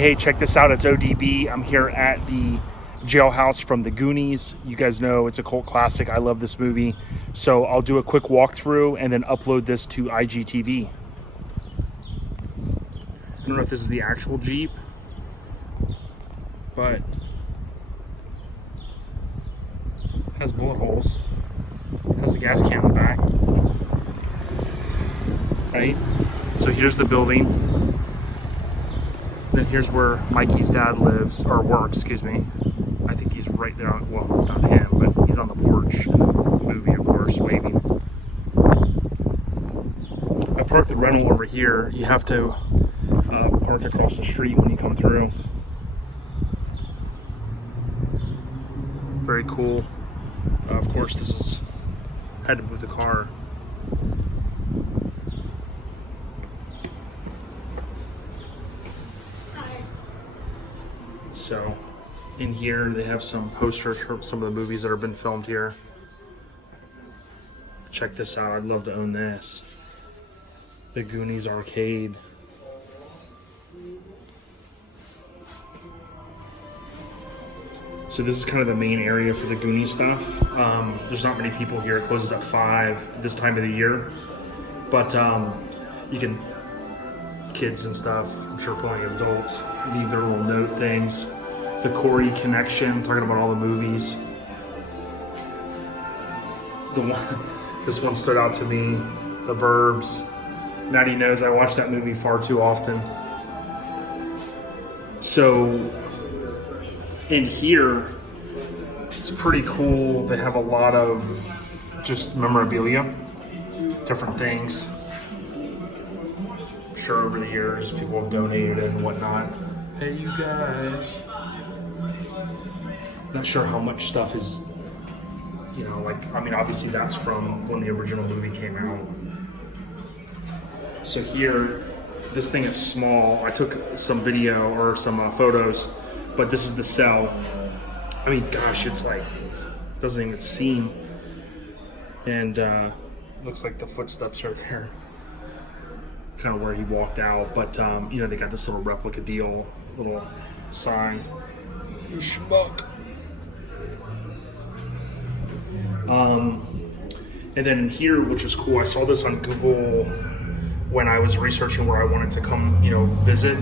Hey, check this out. It's ODB. I'm here at the jailhouse from the Goonies. You guys know it's a cult classic. I love this movie. So I'll do a quick walkthrough and then upload this to IGTV. I don't know if this is the actual Jeep, but it has bullet holes. It has a gas can in the back. Right? So here's the building. Then here's where Mikey's dad lives, or works, excuse me. I think he's right there, well, not him, but he's on the porch in the movie, of course, waving. I parked the rental over here. You have to park across the street when you come through. Very cool. Of course, this is, had to move the car. So, in here they have some posters for some of the movies that have been filmed here. Check this out, I'd love to own this. The Goonies arcade. So this is kind of the main area for the Goonies stuff. There's not many people here, it closes at 5 this time of the year. But you can, kids and stuff, I'm sure plenty of adults, leave their little note things. The Corey connection, talking about all the movies. This one stood out to me, The Burbs. Natty knows I watch that movie far too often. So, in here, it's pretty cool. They have a lot of just memorabilia, different things. I'm sure over the years people have donated and whatnot. Hey, you guys. Not sure how much stuff is, you know, like, I mean, obviously that's from when the original movie came out. So here, this thing is small. I took some video or some photos, but this is the cell. I mean, gosh, it's like, doesn't even seem. And looks like the footsteps are there. Kind of where he walked out, but you know, they got this little replica deal, little sign. You schmuck. And then in here, which is cool, I saw this on Google when I was researching where I wanted to come, you know, visit.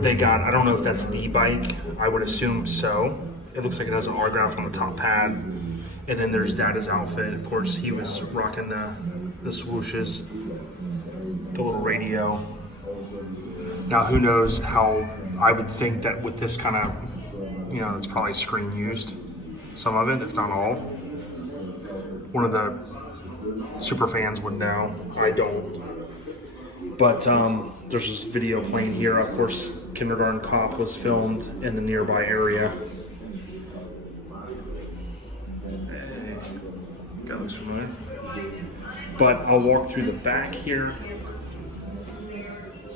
They got, I don't know if that's the bike, I would assume so. It looks like it has an autograph on the top pad. And then there's Dada's outfit. Of course, he was rocking the swooshes, the little radio. Now, who knows how, I would think that with this kind of, you know, it's probably screen used, some of it, if not all. One of the super fans would know. I don't. But there's this video playing here. Of course, Kindergarten Cop was filmed in the nearby area. Hey, that looks familiar. But I'll walk through the back here.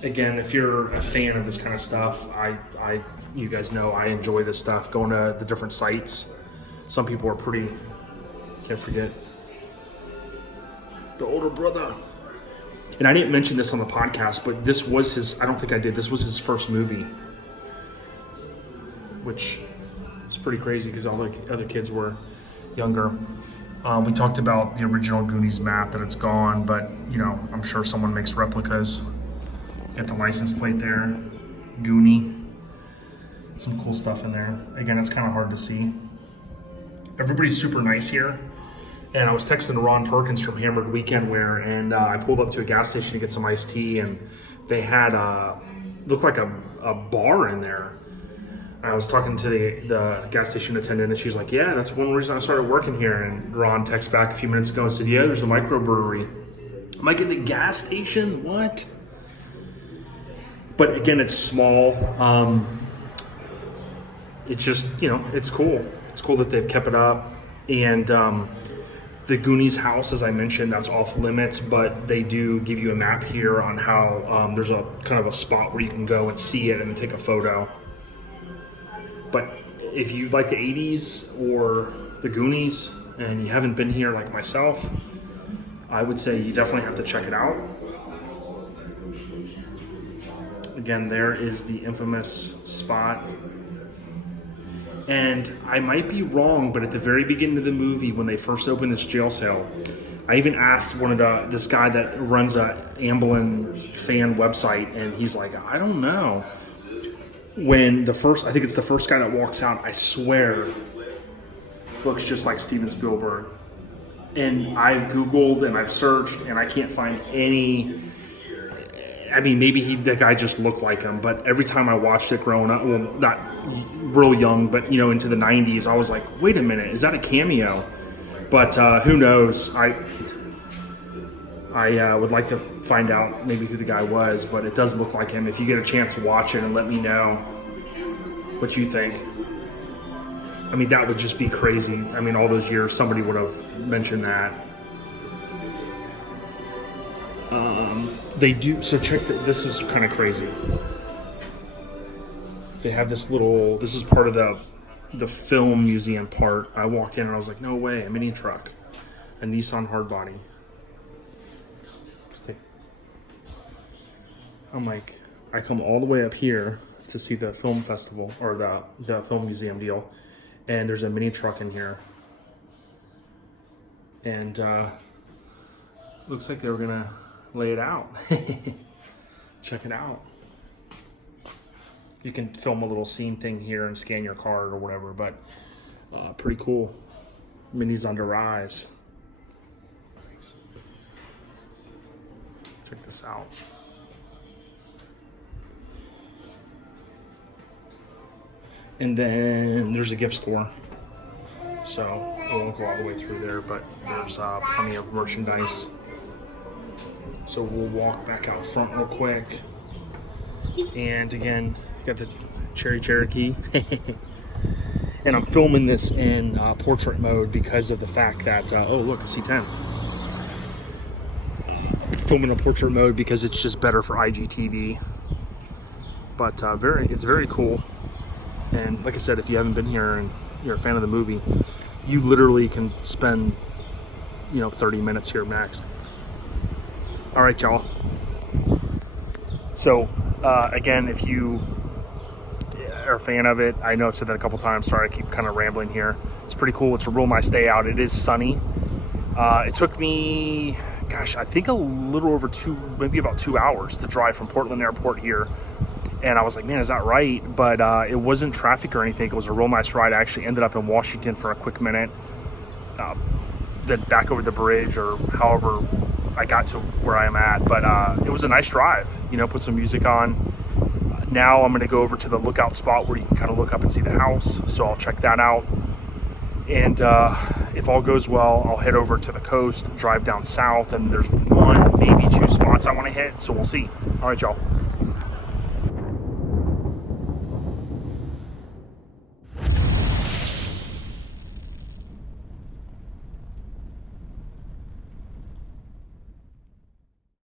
Again, if you're a fan of this kind of stuff, you guys know I enjoy this stuff. Going to the different sites. Some people are pretty, can't forget, the older brother. And I didn't mention this on the podcast, but this was his, I don't think I did, this was his first movie. Which is pretty crazy because all the other kids were younger. We talked about the original Goonies map, that it's gone, but you know, I'm sure someone makes replicas. Got the license plate there, Goonie. Some cool stuff in there. Again, it's kind of hard to see. Everybody's super nice here. And I was texting to Ron Perkins from Hammered Weekend Wear, and I pulled up to a gas station to get some iced tea, and they had, looked like a bar in there. I was talking to the gas station attendant, and she's like, yeah, that's one reason I started working here. And Ron texted back a few minutes ago and said, yeah, there's a microbrewery. I'm like, at the gas station? What? But again, it's small. It's just, you know, it's cool. It's cool that they've kept it up. And the Goonies house, as I mentioned, that's off limits, but they do give you a map here on how there's a kind of a spot where you can go and see it and take a photo. But if you like the 80s or the Goonies and you haven't been here like myself, I would say you definitely have to check it out. Again, there is the infamous spot. And I might be wrong, but at the very beginning of the movie, when they first opened this jail cell, I even asked this guy that runs a Amblin fan website, and he's like, I don't know. When I think it's the first guy that walks out, I swear, looks just like Steven Spielberg. And I've Googled and I've searched, and I can't find any. I mean, maybe the guy just looked like him, but every time I watched it growing up, well, not real young, but into the 90s, I was like, wait a minute, is that a cameo? But who knows? I would like to find out maybe who the guy was, but it does look like him. If you get a chance to watch it and let me know what you think. I mean, that would just be crazy. I mean, all those years, somebody would have mentioned that. They do, so check that, this is kind of crazy. They have this is part of the film museum part. I walked in and I was like, no way, a mini truck, a Nissan hardbody. Okay. I'm like, I come all the way up here to see the film festival, or the film museum deal, and there's a mini truck in here. And looks like they were gonna lay it out. Check it out. You can film a little scene thing here and scan your card or whatever, but pretty cool. Minis on the rise. Check this out. And then there's a gift store. So I won't go all the way through there, but there's plenty of merchandise. So we'll walk back out front real quick. And again, got the Cherry Cherokee. And I'm filming this in portrait mode because of the fact that, oh look, a C10. Filming in portrait mode because it's just better for IGTV. But it's very cool. And like I said, if you haven't been here and you're a fan of the movie, you literally can spend, 30 minutes here max. All right, y'all. So, again, if you are a fan of it, I know I've said that a couple times. Sorry, I keep kind of rambling here. It's pretty cool. It's a real nice day out. It is sunny. It took me, I think a little over maybe about 2 hours to drive from Portland Airport here. And I was like, man, is that right? But it wasn't traffic or anything. It was a real nice ride. I actually ended up in Washington for a quick minute. Then back over the bridge, or however I got to where I am at. But it was a nice drive. Put some music on. Now I'm going to go over to the lookout spot where you can kind of look up and see the house. So I'll check that out. And if all goes well, I'll head over to the coast, drive down south. And there's 1, maybe 2 spots I want to hit. So we'll see. All right, y'all.